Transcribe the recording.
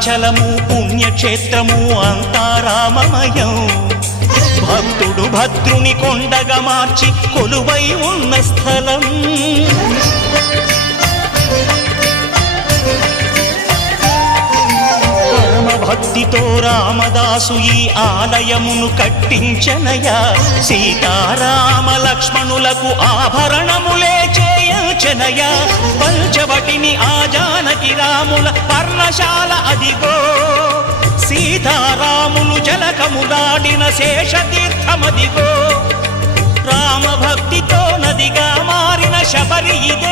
భద్రాచలము పుణ్యక్షేత్రము అంతా రామమయం. భక్తుడు భద్రుని కొండగా మార్చి కొలువై ఉన్న స్థలం. భక్తితో రామదాసు ఈ ఆలయమును కట్టించనయా. సీతారామ లక్ష్మణులకు ఆభరణములే చేయించనయా. పంచవటిని ఆ జానకి రాముల పర్ణశాల అదిగో. సీతారాములు జలకములాడిన శేషతీర్థమదిగో. రామభక్తితో నదిగా మారిన శబరి ఇదే.